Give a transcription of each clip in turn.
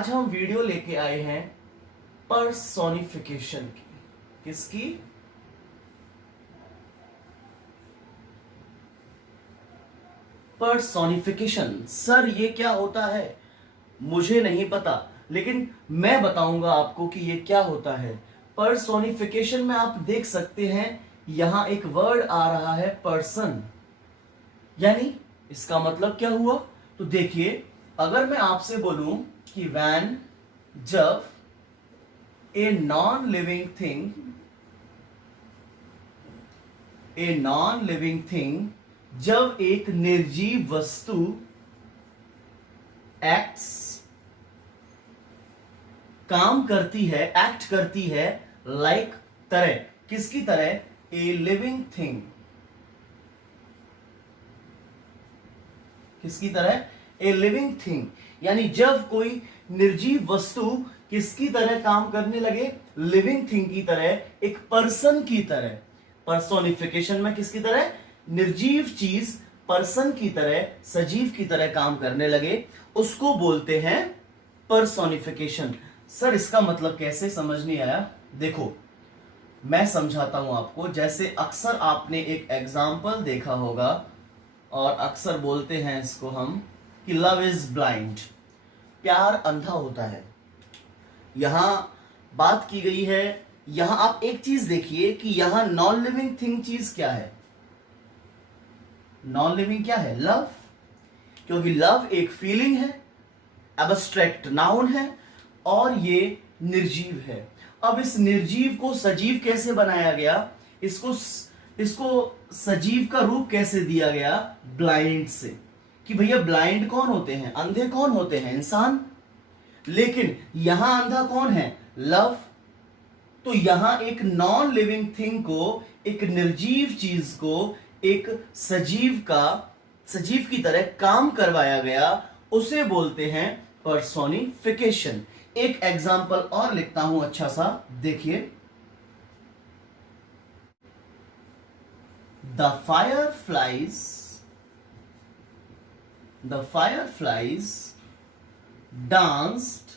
आज हम वीडियो लेके आए हैं पर्सोनिफिकेशन की। किसकी? पर्सोनिफिकेशन। सर ये क्या होता है? मुझे नहीं पता, लेकिन मैं बताऊंगा आपको कि ये क्या होता है। पर्सोनिफिकेशन में आप देख सकते हैं यहां एक वर्ड आ रहा है पर्सन, यानी इसका मतलब क्या हुआ? तो देखिए, अगर मैं आपसे बोलूं कि वैन, जब ए नॉन लिविंग थिंग, जब एक निर्जीव वस्तु एक्ट्स, काम करती है, एक्ट करती है, लाइक तरह, किसकी तरह? A living thing. किसकी तरह? A living thing. यानी जब कोई निर्जीव वस्तु किसकी तरह काम करने लगे? लिविंग थिंग की तरह, एक पर्सन की तरह। पर्सोनिफिकेशन में किसकी तरह? निर्जीव चीज पर्सन की तरह, सजीव की तरह काम करने लगे, उसको बोलते हैं पर्सोनिफिकेशन। सर इसका मतलब कैसे? समझ नहीं आया। देखो मैं समझाता हूं आपको। जैसे अक्सर आपने एक एग्जाम्पल देखा होगा, और अक्सर बोलते हैं इसको हम कि लव इज ब्लाइंड, प्यार अंधा होता है। यहां बात की गई है, यहां आप एक चीज देखिए कि यहां नॉन लिविंग थिंग चीज क्या है? नॉन लिविंग क्या है? लव। क्योंकि लव एक फीलिंग है, एब्स्ट्रैक्ट नाउन है, और ये निर्जीव है। अब इस निर्जीव को सजीव कैसे बनाया गया? इसको सजीव का रूप कैसे दिया गया? ब्लाइंड से। कि भैया ब्लाइंड कौन होते हैं? अंधे कौन होते हैं? इंसान। लेकिन यहां अंधा कौन है? लव। तो यहां एक नॉन लिविंग थिंग को, एक निर्जीव चीज को एक सजीव की तरह काम करवाया गया, उसे बोलते हैं पर्सोनिफिकेशन। एक एग्जाम्पल और लिखता हूं अच्छा सा, देखिए। The fireflies danced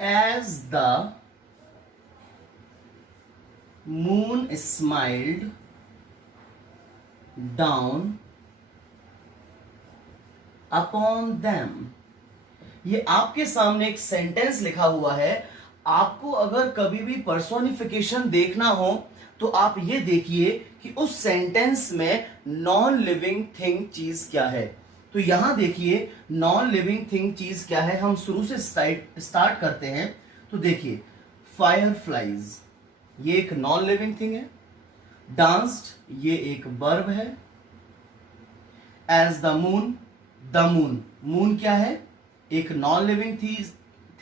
as the moon smiled down upon them। ये आपके सामने एक सेंटेंस लिखा हुआ है। आपको अगर कभी भी पर्सोनिफिकेशन देखना हो तो आप ये देखिए कि उस सेंटेंस में नॉन लिविंग थिंग चीज क्या है। तो यहां देखिए नॉन लिविंग थिंग चीज क्या है। हम शुरू से स्टार्ट करते हैं। तो देखिए, फायरफ्लाइज ये एक नॉन लिविंग थिंग है। डांस्ड ये एक वर्ब है। एज द मून, मून क्या है? एक नॉन लिविंग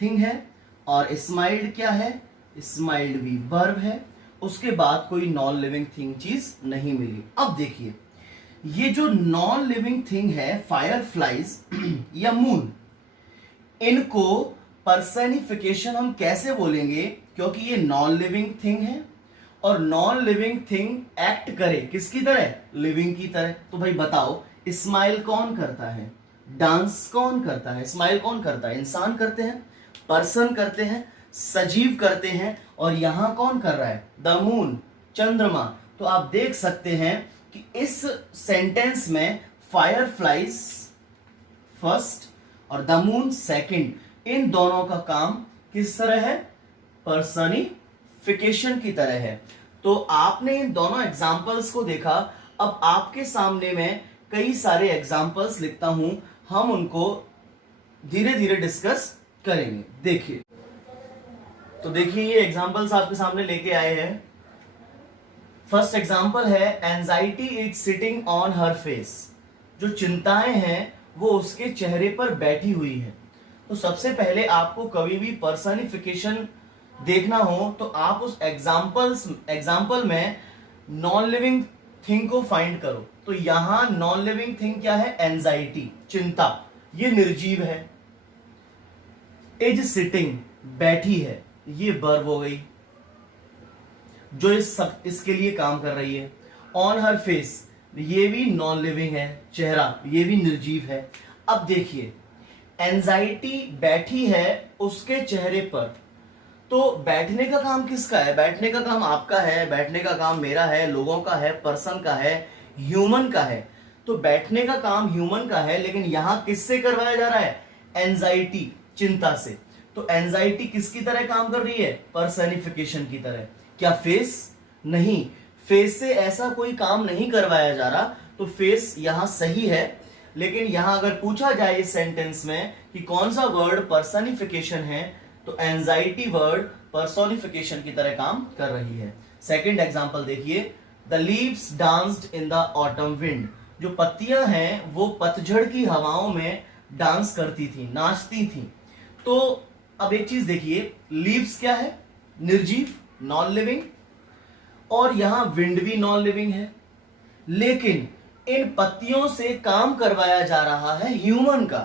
थिंग है। और स्माइल्ड क्या है? स्माइल्ड भी वर्ब है। उसके बाद कोई नॉन लिविंग थिंग चीज नहीं मिली। अब देखिए, ये जो नॉन लिविंग थिंग है, फायरफ्लाइज या मून, इनको पर्सनिफिकेशन हम कैसे बोलेंगे? क्योंकि ये नॉन लिविंग थिंग है, और नॉन लिविंग थिंग एक्ट करे किसकी तरह? लिविंग की तरह। तो भाई बताओ, स्माइल कौन करता है? डांस कौन करता है? स्माइल कौन करता है? इंसान करते हैं, पर्सन करते हैं, सजीव करते हैं। और यहां कौन कर रहा है? द मून, चंद्रमा। तो आप देख सकते हैं कि इस सेंटेंस में फायरफ्लाइज फर्स्ट और द मून सेकंड, इन दोनों का काम किस तरह है? पर्सनिफिकेशन की तरह है। तो आपने इन दोनों एग्जाम्पल्स को देखा। अब आपके सामने में कई सारे एग्जाम्पल्स लिखता हूं, हम उनको धीरे धीरे डिस्कस करेंगे। देखिए, तो देखिए ये एग्जांपल्स आपके सामने लेके आए हैं। फर्स्ट एग्जांपल है, anxiety is sitting on her face. जो चिंताएं हैं वो उसके चेहरे पर बैठी हुई है। तो सबसे पहले आपको कभी भी पर्सनिफिकेशन देखना हो तो आप उस एग्जांपल में नॉन लिविंग थिंग को फाइंड करो। तो यहां नॉन लिविंग थिंग क्या है? एंजाइटी, चिंता, ये निर्जीव है। इज सिटिंग, बैठी है, ये वर्ब हो गई जो इसके लिए काम कर रही है। ऑन हर फेस, ये भी नॉन लिविंग है, चेहरा, ये भी निर्जीव है। अब देखिए, एंजाइटी बैठी है उसके चेहरे पर। तो बैठने का काम किसका है? बैठने का काम आपका है, बैठने का काम मेरा है, लोगों का है, पर्सन का है, ह्यूमन का है। तो बैठने का काम ह्यूमन का है, लेकिन यहां किससे करवाया जा रहा है? एंजाइटी, चिंता से। तो एंजाइटी किसकी तरह काम कर रही है? पर्सनिफिकेशन की तरह। क्या फेस? नहीं, फेस से ऐसा कोई काम नहीं करवाया जा रहा। तो फेस यहां सही है, लेकिन यहां अगर पूछा जाए इस सेंटेंस में कि कौन सा वर्ड पर्सनिफिकेशन है, तो एंजाइटी वर्ड पर्सोनिफिकेशन की तरह काम कर रही है। सेकंड एग्जांपल देखिए, the leaves danced in the autumn wind. जो पत्तियां हैं वो पतझड़ की हवाओं में डांस करती थी, नाचती थी। तो अब एक चीज देखिए, लीव्स क्या है? निर्जीव, नॉन लिविंग, और यहां विंड भी नॉन लिविंग है। लेकिन इन पत्तियों से काम करवाया जा रहा है ह्यूमन का,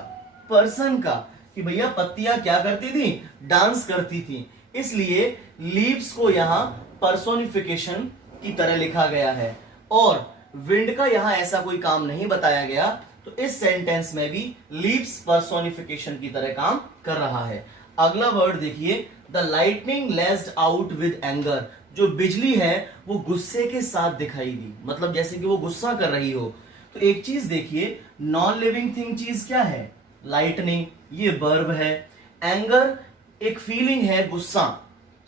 पर्सन का, कि भैया पत्तियां क्या करती थी? डांस करती थी। इसलिए लीव्स को यहां पर्सोनिफिकेशन की तरह लिखा गया है, और विंड का यहां ऐसा कोई काम नहीं बताया गया। तो इस सेंटेंस में भी लीव्स पर्सोनिफिकेशन की तरह काम कर रहा है। अगला वर्ड देखिए, the lightning लेस्ड out with anger. जो बिजली है वो गुस्से के साथ दिखाई दी, मतलब जैसे कि वो गुस्सा कर रही हो। तो एक चीज देखिए, नॉन लिविंग थिंग चीज क्या है? लाइटनिंग, ये वर्ब है। एंगर एक फीलिंग है, गुस्सा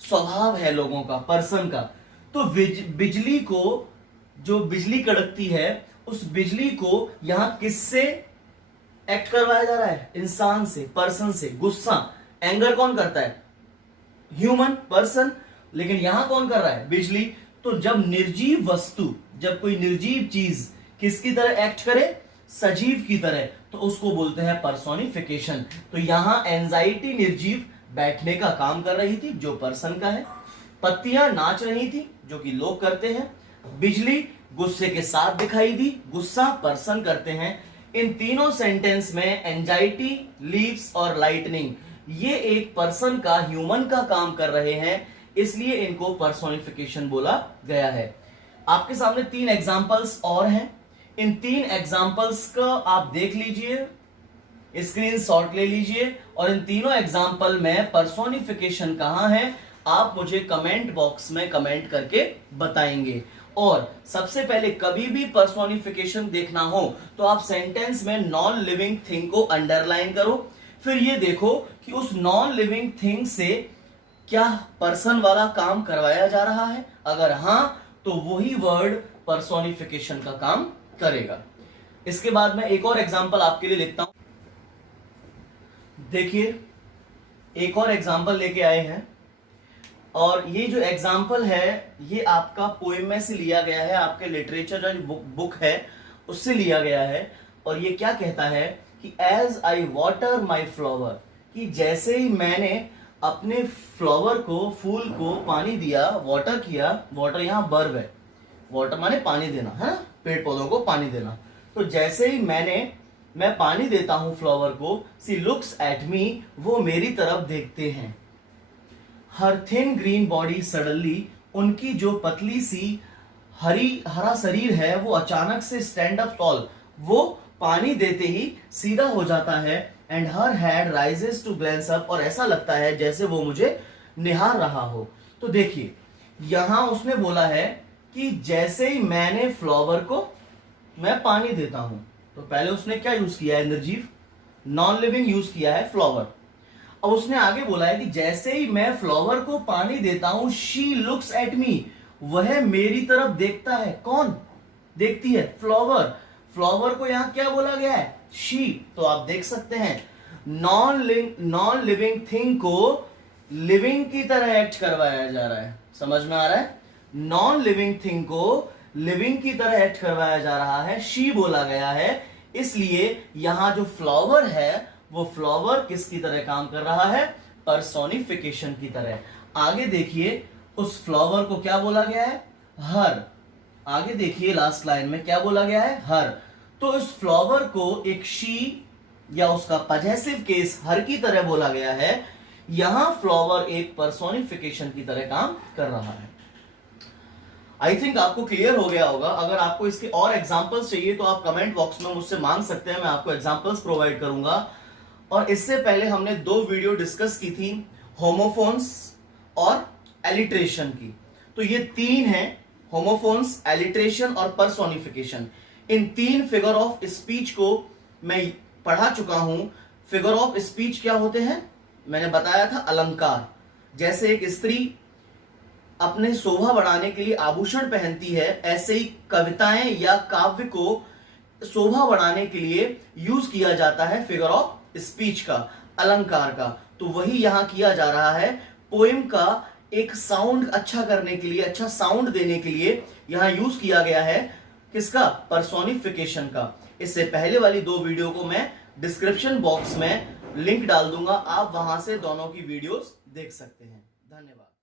स्वभाव है लोगों का, पर्सन का। तो बिजली को, जो बिजली कड़कती है, उस बिजली को यहां किससे एक्ट करवाया जा रहा है? इंसान से, पर्सन से। गुस्सा, एंगर कौन करता है? Human, person. लेकिन यहां कौन कर रहा है? बिजली। तो जब निर्जीव वस्तु, जब कोई निर्जीव चीज किसकी तरह एक्ट करे? सजीव की तरह, तो उसको बोलते हैं पर्सोनिफिकेशन। तो यहां एंजाइटी निर्जीव बैठने का काम कर रही थी, जो पर्सन का है। पत्तियां नाच रही थी, जो कि लोग करते हैं। बिजली गुस्से के साथ दिखाई दी, गुस्सा पर्सन करते हैं। इन तीनों सेंटेंस में एंजाइटी, लीव्स और लाइटनिंग, ये एक पर्सन का, ह्यूमन का काम कर रहे हैं, इसलिए इनको पर्सोनिफिकेशन बोला गया है। आपके सामने 3 एग्जांपल्स और हैं। इन 3 एग्जांपल्स का आप देख लीजिए, स्क्रीनशॉट ले लीजिए, और इन तीनों एग्जांपल में पर्सोनिफिकेशन कहां है आप मुझे कमेंट बॉक्स में कमेंट करके बताएंगे। और सबसे पहले कभी भी पर्सोनिफिकेशन देखना हो तो आप सेंटेंस में नॉन लिविंग थिंग को अंडरलाइन करो, फिर ये देखो कि उस नॉन लिविंग थिंग से क्या पर्सन वाला काम करवाया जा रहा है। अगर हां, तो वही वर्ड पर्सोनिफिकेशन का काम करेगा। इसके बाद मैं एक और एग्जांपल आपके लिए लिखता हूं। देखिए, एक और एग्जांपल लेके आए हैं, और ये जो एग्जांपल है ये आपका पोएम में से लिया गया है, आपके लिटरेचर जो बुक है उससे लिया गया है। और ये क्या कहता है कि as I water my flower, कि जैसे ही मैंने अपने फ्लावर को, फूल को पानी दिया, वाटर किया। वाटर यहां वर्ब है, वाटर माने पानी देना है ना, पेड़ पौधों को पानी देना। तो जैसे ही मैं पानी देता हूं फ्लावर को, सी लुक्स एट मी, वो मेरी तरफ देखते हैं। हर थिन ग्रीन बॉडी सडनली, उनकी जो पतली सी हरा शरीर है वो अचानक से स्टैंड अप टॉल, वो पानी देते ही सीधा हो जाता है। And her head rises to glance up, और ऐसा लगता है जैसे वो मुझे निहार रहा हो। तो देखिए, यहां उसने बोला है कि जैसे ही मैंने फ्लावर को मैं पानी देता हूं, तो पहले उसने क्या यूज किया है? निर्जीव, नॉन लिविंग यूज किया है फ्लावर। अब उसने आगे बोला है कि जैसे ही मैं फ्लावर को पानी देता हूं, शी लुक्स एट मी, वह मेरी तरफ देखता है। कौन देखती है? फ्लावर। फ्लावर को यहां क्या बोला गया है? शी। तो आप देख सकते हैं नॉन लिविंग थिंग को लिविंग की तरह एक्ट करवाया जा रहा है। समझ में आ रहा है? नॉन लिविंग थिंग को लिविंग की तरह एक्ट करवाया जा रहा है, शी बोला गया है। इसलिए यहां जो फ्लावर है वो फ्लावर किसकी तरह काम कर रहा है? पर्सोनिफिकेशन की तरह। आगे देखिए, उस फ्लावर को क्या बोला गया है? हर। आगे देखिए, लास्ट लाइन में क्या बोला गया है? हर। तो इस फ्लावर को एक शी या उसका पजेसिव केस हर की तरह बोला गया है। यहां फ्लावर एक पर्सोनिफिकेशन की तरह काम कर रहा है। आई थिंक आपको क्लियर हो गया होगा। अगर आपको इसके और एग्जांपल्स चाहिए तो आप कमेंट बॉक्स में मुझसे मांग सकते हैं, मैं आपको एग्जांपल्स प्रोवाइड करूंगा। और इससे पहले हमने 2 वीडियो डिस्कस की थी होमोफोन्स और एलिट्रेशन की। तो ये 3 हैं, होमोफोन्स, एलिट्रेशन और personification. In 3 figure of speech को मैं पढ़ा चुका हूं। फिगर ऑफ स्पीच क्या होते हैं? मैंने बताया था अलंकार। जैसे एक स्त्री अपने शोभा बढ़ाने के लिए आभूषण पहनती है, ऐसे ही कविताएं या काव्य को शोभा बढ़ाने के लिए यूज किया जाता है फिगर ऑफ स्पीच का, अलंकार का। तो वही यहां किया जा रहा है। पोएम का एक साउंड अच्छा करने के लिए, अच्छा साउंड देने के लिए यहां यूज किया गया है किसका? पर्सोनिफिकेशन का। इससे पहले वाली 2 वीडियो को मैं डिस्क्रिप्शन बॉक्स में लिंक डाल दूंगा, आप वहां से दोनों की वीडियोस देख सकते हैं। धन्यवाद।